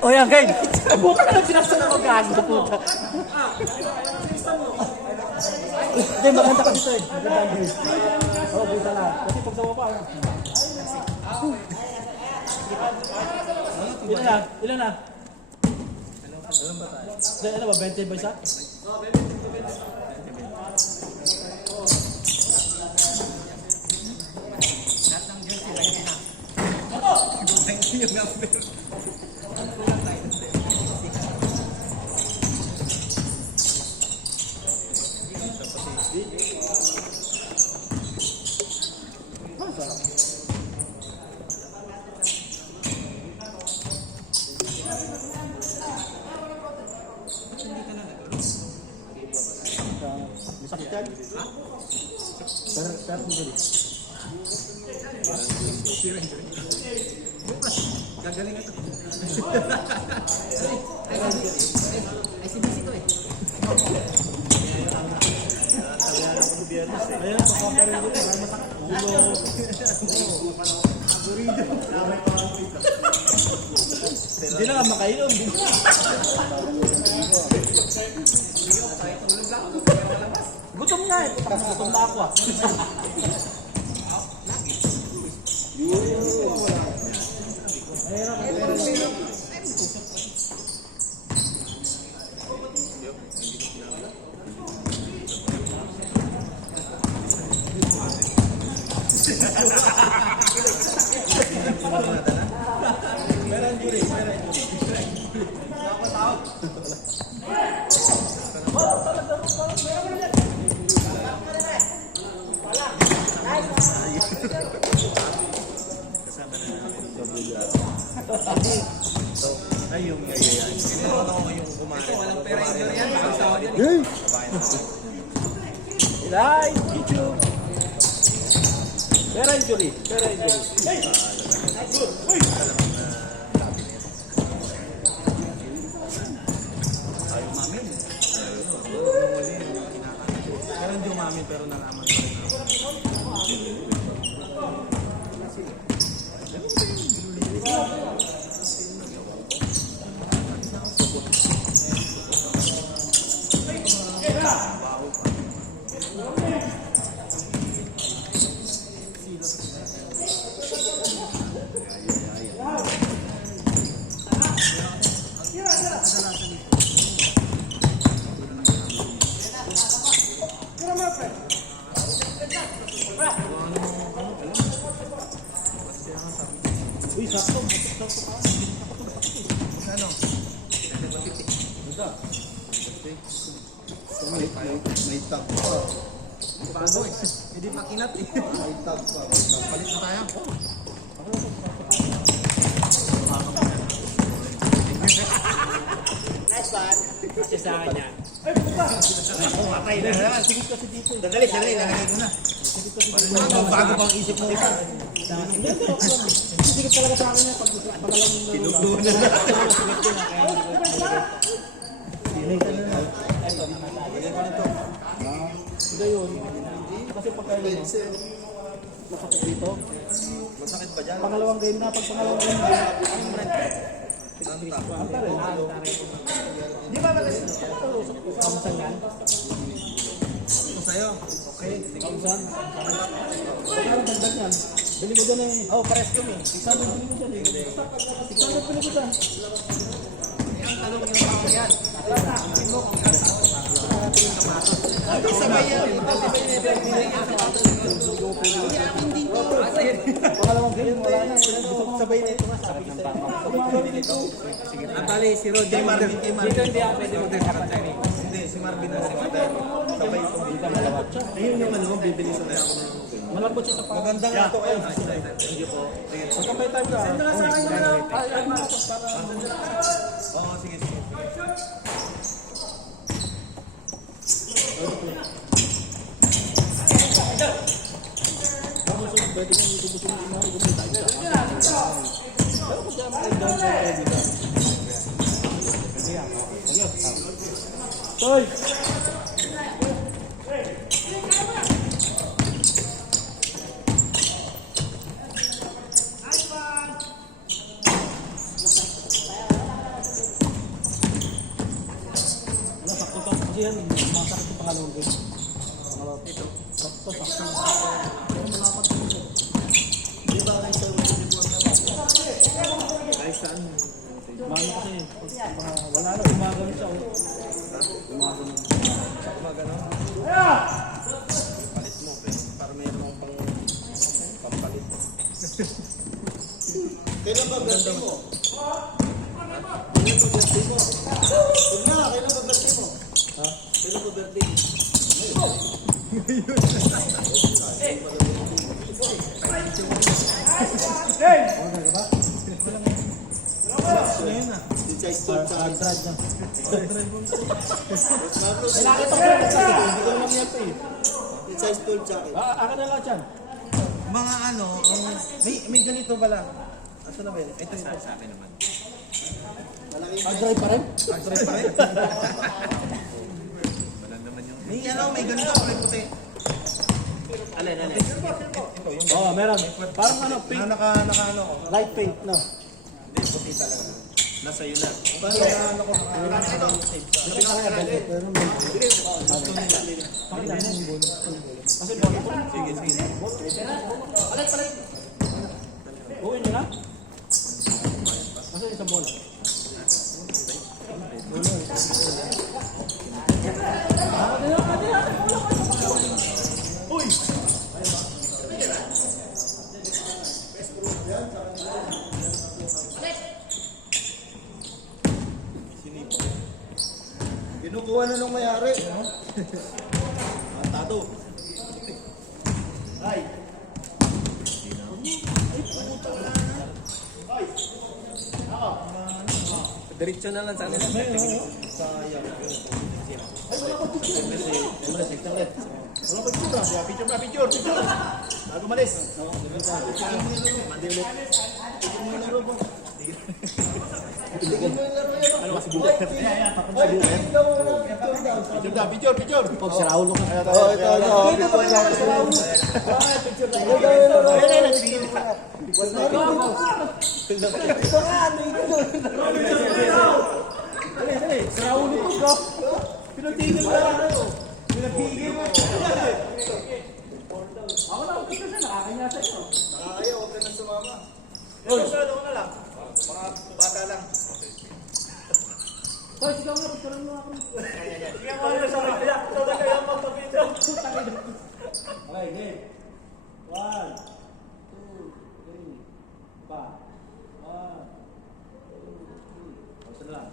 O yan, Kane. Buka ka lang sinaksan ako gago puta. Hindi, maganda ka dito eh. Maganda ang view. Oo, buta lang. Kasi pag sa baba. Ilan na? Ilan na? Ano ba? 20 ba isa? Yung number. Sakit yan? Pero hindi. Gagaling ito. Ay, si Bisi to eh. Ayan, pagkakaroon dito. Ay, masakit. Hindi na ka makainom. Gutom nga eh. Gutom na ako ah. Ay, yung yayayan. Meron ako ngayong kumain. Ito, walang pera yung yan. Sawa yan. Ilay! YouTube! Pera injury. Pera injury. Hey! Good! Uy! Ayaw mamin. Meron yung mamin pero nalaman ko Uy, sakto. ano? May tag pa. Bago eh. Hindi makinat eh. May tag pa. Palit na tayo. Nice one. Kasi sa akin yan. Matay na naman. Sigit kasi dito. Dadali, lalagay ko na. Bago pang isip mo isa. Sigit talaga sa akin yan. Pag alam mo Pinugluhan na. Hindi yun. Kasi pagka yun, masakit dito. Masakit ba dyan? Pangalawang game na. Pag pangalawang game na. Anta rin. Di ba ba kasi? Kamusan yan? Ito sa'yo. Okay. Kamusan? Pagkarang dagdag yan. Bili ko dyan eh. Oh, pares kami. Isang bili ko dyan eh. Isang bili ko dyan. Ang talong yung mga yan. Ang mo kung Hindi sabay yan. Sabay na Pangalawang game, wala na. sabay na ito. Ang bali, si Roger Marvin. Dito hindi ako pwede mag-sakit. Hindi, si Marvin na si Marvin. Sabay itong dito. Ayun yung ano, bibili sa tayo. Malambot siya sa pang. Magandang ito kayo. Thank you po. Pagkapay tayo ka. Send na sa akin na. Ay, para. Oo, sige, sige. Pwede kang itubusin mo na. Itubusin tayo. Pero kung dyan mga down sa pwede ka. Toy! Kasi yan, masakit yung pangalawang game. Ito. Sakto. Pero malapat din ito. Di ba kayo sa uniform na ba? Kahit saan. Mano kasi, wala na, gumagano siya. Gumagano. Gumagano. Palit mo, pero para mayroon akong pampalit. Kailan ba birthday mo? Kailan ba birthday mo? Huwag na, kailan ba birthday mo? Ha? Kailan ba birthday mo? Ano ka ba? Sino yun ah? Si Chai Stol sa akin. Hard na. Nakita ko rin kasi, hindi ko naman yan ito eh. Si Chai Stol sa akin. Akin na lahat yan. Mga ano, may ganito pala. Asa na ba yun? Ito sa akin naman. Malaki Hard drive pa rin? Hard drive pa rin. May ano, may ganito, may puti. Alin. Ito, yung Oo, meron. Parang ano, pink. naka ano ko. Light pink, no? Hindi, puti talaga. Nasa yun na. Paano ano ko, save sa. Hindi ka kaya velvet. Pero may... Kasi bola ko. Sige. Uwin nyo na? Kasi isang bola. Uy! Kinukuha na nung mayari. Tato. Ay. Diretso na lang sa kanila. Sayang. Wala pa picture. Picture. Bago malis. Tignan mo yung laro yan. Ano kasi bulat? Ay, tignan mo yung picture. Picture. Pag si Raul ka. Oh, ito. Dito pa rin ako sa laro. Tignan mo yung laro. Dali. Si Raul ito, bro. Pinatigil mo lang. Pinatigil mo. Ako na, kasi nakakanya sa ito. Nakakaya, huwag ka na sumama. Na lang. Mga bata lang. Hoy, sigaw na, picture mo ako. Sige mo na sa kanya. Sa kaya magpapito. Okay, game. 1, 2, 3, 4. 1, 2, 3. Pausa na lang.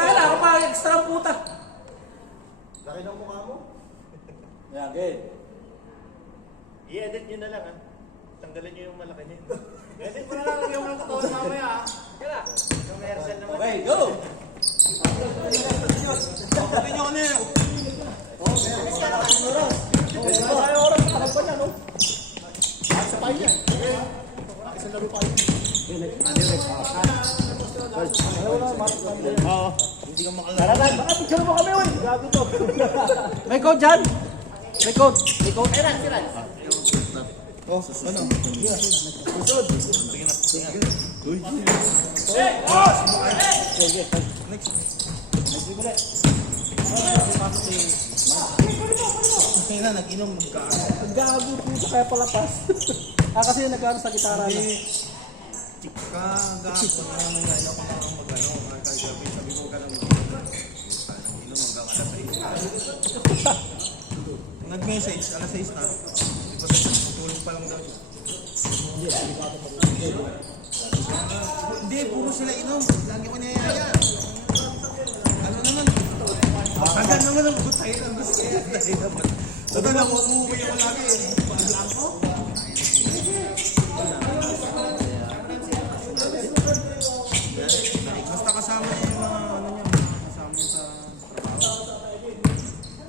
Tayo na, ako pa extra ang puta. Laki ng mukha mo. Yeah, game. I-edit nyo na lang ha. Tanggalin nyo yung malaki niya. Edit mo na lang yung mga katawan mamaya. Kaya. Yung rehearsal naman. Okay, go! Pagkakin nyo ano yun. Ay, oras na kalagpan niya, no? Sa payo niya. Isang laro payo. Oo. Hindi ka makalala. Tara na, baka picture mo kami, uy! Gago to. May code dyan? May code. Siran. Oh, ano? Sige. Kaya na, nag-inom ka. Gago po sa kaya palapas. Kasi nag-ano sa gitara na. Kagapon na naman yan ako na mag-ano. Kagabi, sabi ko ka lang. Inom hanggang alas 6. Nag-message, alas 6 na. Tulog pa lang daw siya. Hindi, puro sila inom. Lagi ko niyayaya. Ano naman? Kagan naman ang butay na. Ito na, umuwi ako lagi. Blanco? Basta kasama niya yung mga ano niya. Kasama niya sa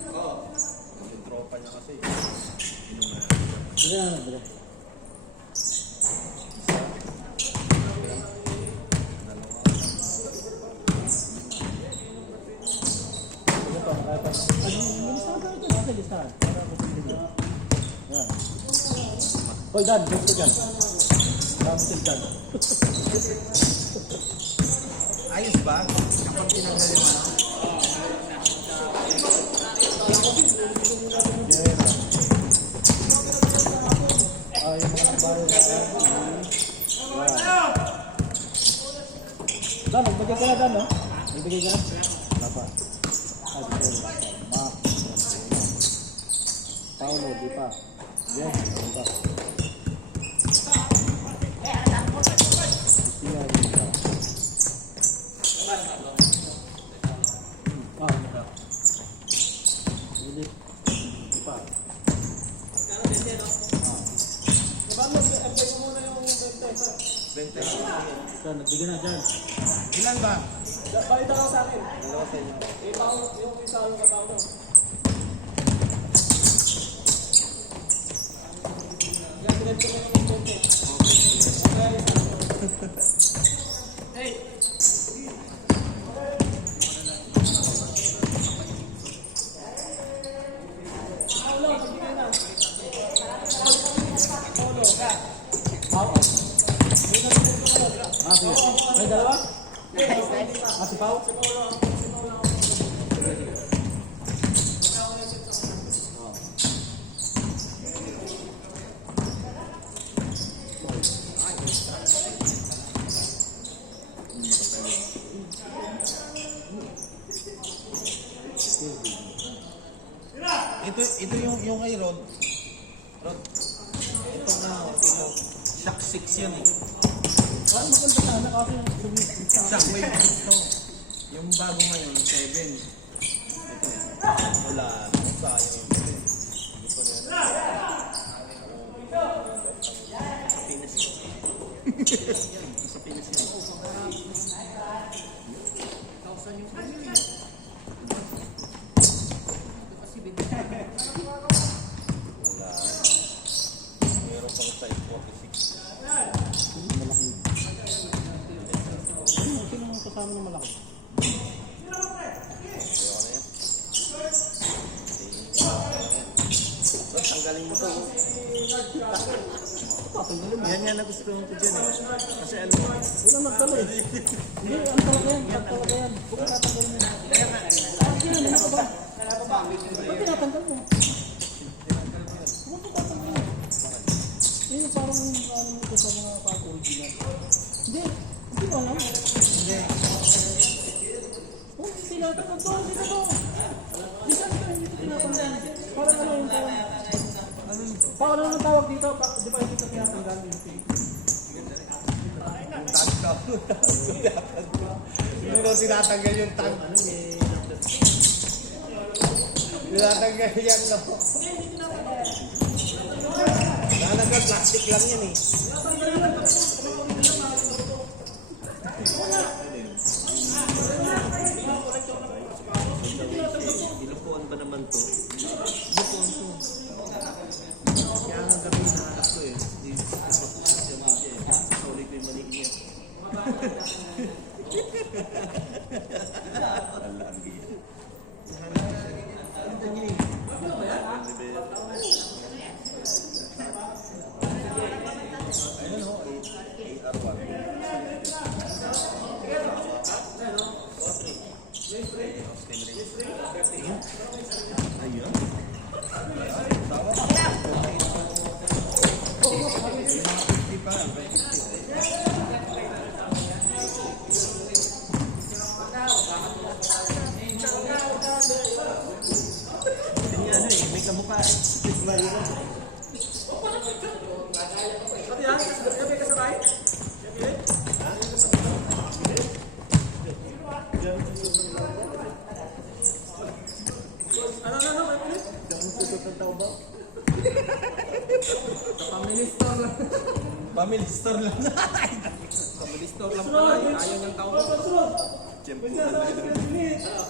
trabaho. Yung tropa niya kasi. Inom na. Hoy, Dan, dito dyan. Dami sila Dan. Ayos ba? Kapag tinanggal yung ano? Yung mga bayo na. Dan, nagbigay ka na Dan, no? Nagbigay ka na? Wala pa. Dito. Mark. Paulo, di pa. Yes, di pa. Siya, di pa. Hindi. Di pa. Bente. Dan, nagbigay na dyan. Ilan ba? Balita lang sa akin. Dalawa sa inyo. Yung isa yung katao mo. Yan, pinagpili mo ng konti. Hey! Paulo, magbigay na. Paulo, ka. Sige. May dalawa? Si Pao? Ito yung kay Rod. Rod. Ito na, ito. Shock 6 yan eh. Ano maganda sana kasi yung Shockwave 6 to. Yung bago ngayon, 7. Ito yan. Wala. Sayang yung 7. Ito na yan. Sa Pinas yan. Sa Pinas yan. Wala. Meron pang size 46. malaki. Sino ang kasama ng malaki? Tanggalin mo to. Yan yan na gusto ko dyan eh. Kasi alam mo. Walang nagtalo eh. Hindi, ano talaga yan? Ano talaga yan? Huwag tatanggal mo. Yan, ano ka ba? Ba't tinatanggal mo? Huwag mo tatanggal mo. Yun parang ano mo ito sa mga pag-original. Hindi, hindi ko alam. Hindi. Oh, tinatanggal to, hindi ko to. Hindi saan ka hindi ko tinatanggal. Parang ano yung tawag? Paano nang tawag dito? Di ba hindi ko tinatanggal yung tape? Hindi daw tinatanggal yung tag. Tinatanggal yan no. Nalagay plastic lang yan eh. Ilupuan ba naman to? Ilupuan to. Kaya nga gabi nahanap ko eh. Hindi ko social media eh. Sorry ko yung mali niya. Alagi. Ayun ho, AR1. Ayun. Tawa pa. Hindi pa. May kamukha eh. Pati yan, gabi ka sabay? Ano, may pilit? Family store lang. Family store lang. Family store lang pala, ayaw niyang tao. Siyempre.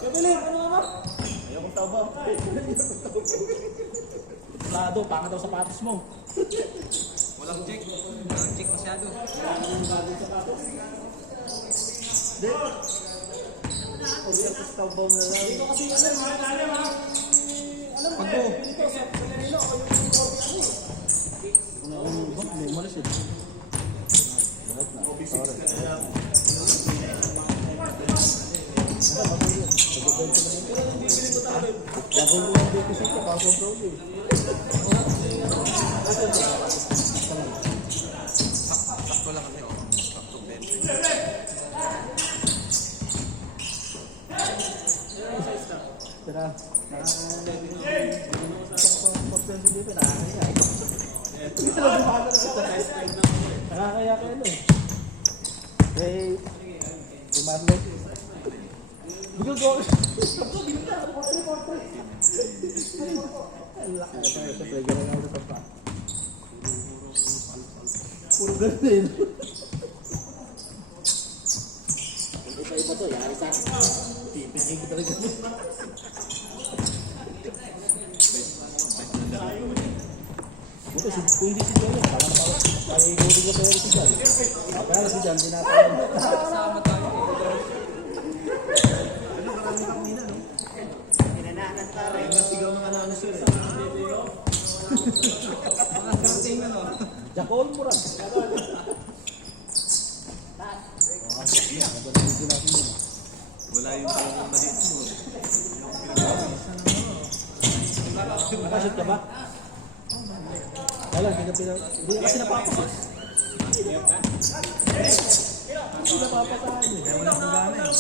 Kabilin, ano naman? Ayaw kong tao ba? Lado, panga daw sapatos mo. Walang check masyado. Dito kasi alam mo, Pagbo. May umalis eh. pa, mag-uwi. Pag-ibig ko naman. Yan kung yung BBC ko, pasok daw eh. Sakto lang kami, oh. Sakto 20. Tara, dito, nakakaya. Nakakaya ka ano eh. Kay Marlon. Bigyan ko. Puro ganun. Iba-iba to, yari sa akin. Tipin ko talaga. Buto, kung hindi si John, parang pag-iigulin ko pero si John. Kaya si John, dinatayin. Jakol mo rin. Wala yung maliit mo. Nakashoot ka ba? Wala, hindi kasi napapasok. Hindi napapasahan eh. Kaya wala akong gana eh.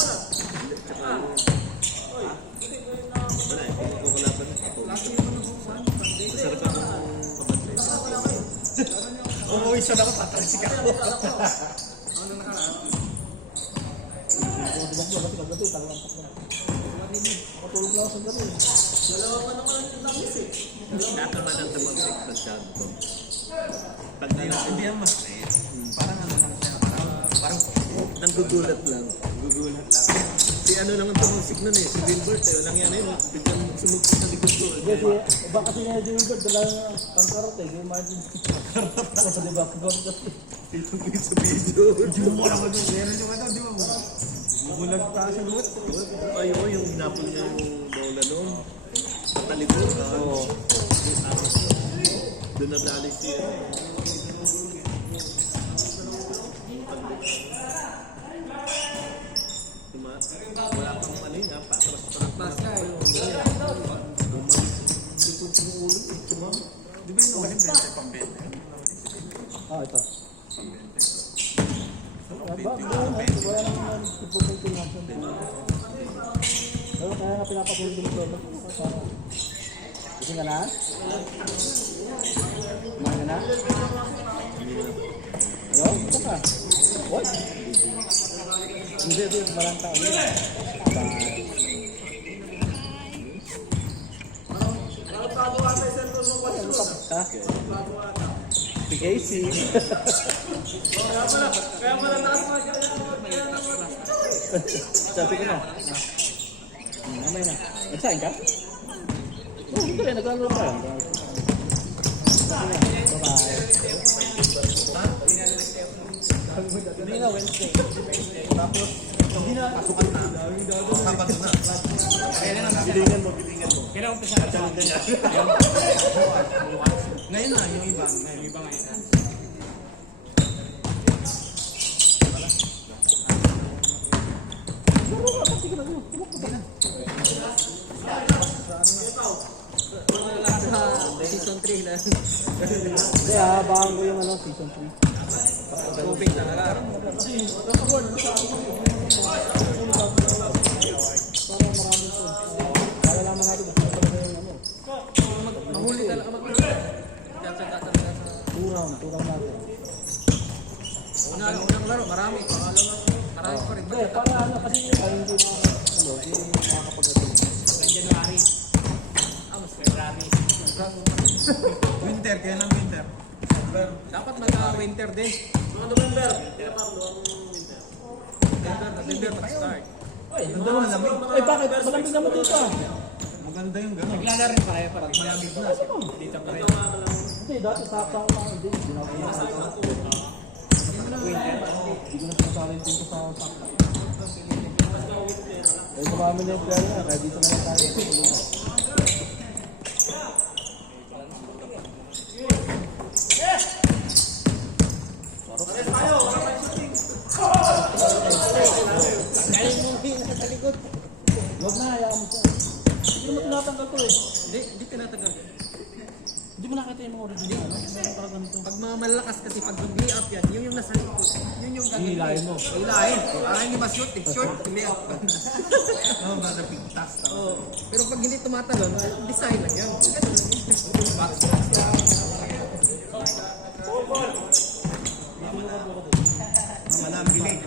Tsaka, wala eh, kung ako kalaban ako. Masarap akong kabatay. Umuwi siya na ako, tatalsik ako. Matulog lang ako sa gabi. Lahat naman ang tumagsik sa siyado ko. Pag nanaintindihan mo, parang ano lang siya, parang nanggugulat lang. Gugulat lang. Si ano naman tumagsik nun eh, si Wilbert eh, walang yan eh, biglang sumugsit sa likod ko. Iba kasi na yung Wilbert, dala ng kangkarot eh. Yung imagine. Kasi diba, kagawin kasi. Ito ko sa video. Hindi mo lang ako. Meron yung ano, di ba mo? Bubulag pa sa luwat. Ay, oo, yung hinapon niya yung bola noon. Talikod. Oo. Doon nadali siya. Wala pang mali nga. Patras ka eh. Likod mo ulo eh. Di ba yung ulit 20 pang 20? Ah, ito. Pang 20. Wala naman iputol ko lang siya. Pero kaya nga pinapatulog din ito. Gising ka na? Kumain ka na? Hello? Ito ka? What? Hindi, marang tao. Ha? Si Casey. Kaya pala taas mo. Sabi ko na. Mamaya na. Nagsain ka? Oo, hindi rin. Naglalaro ka. Bye-bye. Hindi na Wednesday. Tapos, hindi na. Pasukan na. Sapat na. Kaya na lang. Bilingan mo. Kailangan ko siya. Ngayon na, yung iba. Yung iba ngayon na. Season 3 na. Hindi bago ko yung season 3. Tubig talaga. Para maraming po. Malalaman natin kung sino talaga yung Mahuli talaga mag-urang. Kaya sa talaga sa... Turang natin. Unang laro, marami. Marami pa rin. Hindi, para kasi hindi makakapagdating. January. Mas February. Winter, kaya lang winter. Dapat mag-winter din. November. November mag-start. Ganda mo, lamig. Bakit? Malamig naman dito Maganda yung gano'n. Naglala rin pa kayo para malamig na. Dito pa rin. Hindi, dati sa lang. Hindi na ako nakakita. Hindi ko na pinasali dito sa sakta. Kaya kumami na yung player na, kaya dito na lang tayo. Kaya yung nung nasa likod. tinatanggal to eh. Hindi tinatagal. Hindi mo nakita yung mga original. Ano? Meron talaga ganito. Pag mga malakas kasi pag nag-lay up yan, yun yung nasa likod. Yun yung gagawin. Hihilahin mo. Hihilahin. Para hindi ma-shoot eh. Short, lay up. Oo, basta pintas. Oo. Pero pag hindi tumatalon, design lang yan. Box. Wala ang bilig.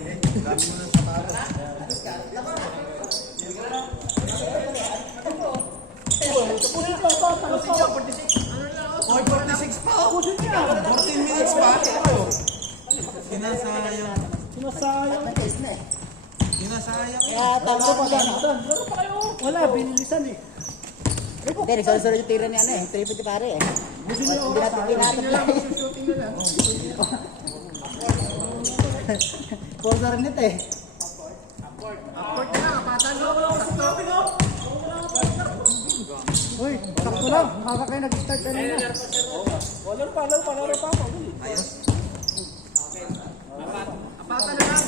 Dami mo ng sapatos. Pusin ko, tatanggap ko. 46 pa oh. 14 minutes pa. Sinasayang. Sinasayang. Sinasayang. Kaya tama pa dyan. Meron pa kayo. Wala, binilisan eh. Hindi, nagsasunod yung tira niya ano eh. 350 pare eh. Gusto niyo Hindi natin tinatapos. Shooting na lang. Sponsor nito eh. Upward na, kapatan mo. Sakto. Uy, sakto lang. Maka kayo nag-start kanina. Laro pa ako. Ayos. Apatan na lang.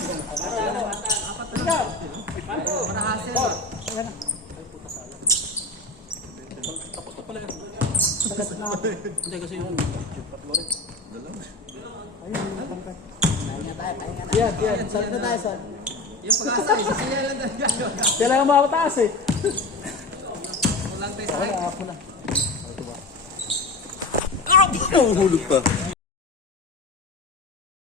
Apat na lang. Para hassle. Ayan na. Hindi kasi yun. Pahinga tayo, pahinga na. Yan. Solve na tayo, solve. Yung pag-asa, isisinyalan na gano'n. Kailangan makataas eh. Kulang tayo sa height. Ako na. Hulog pa.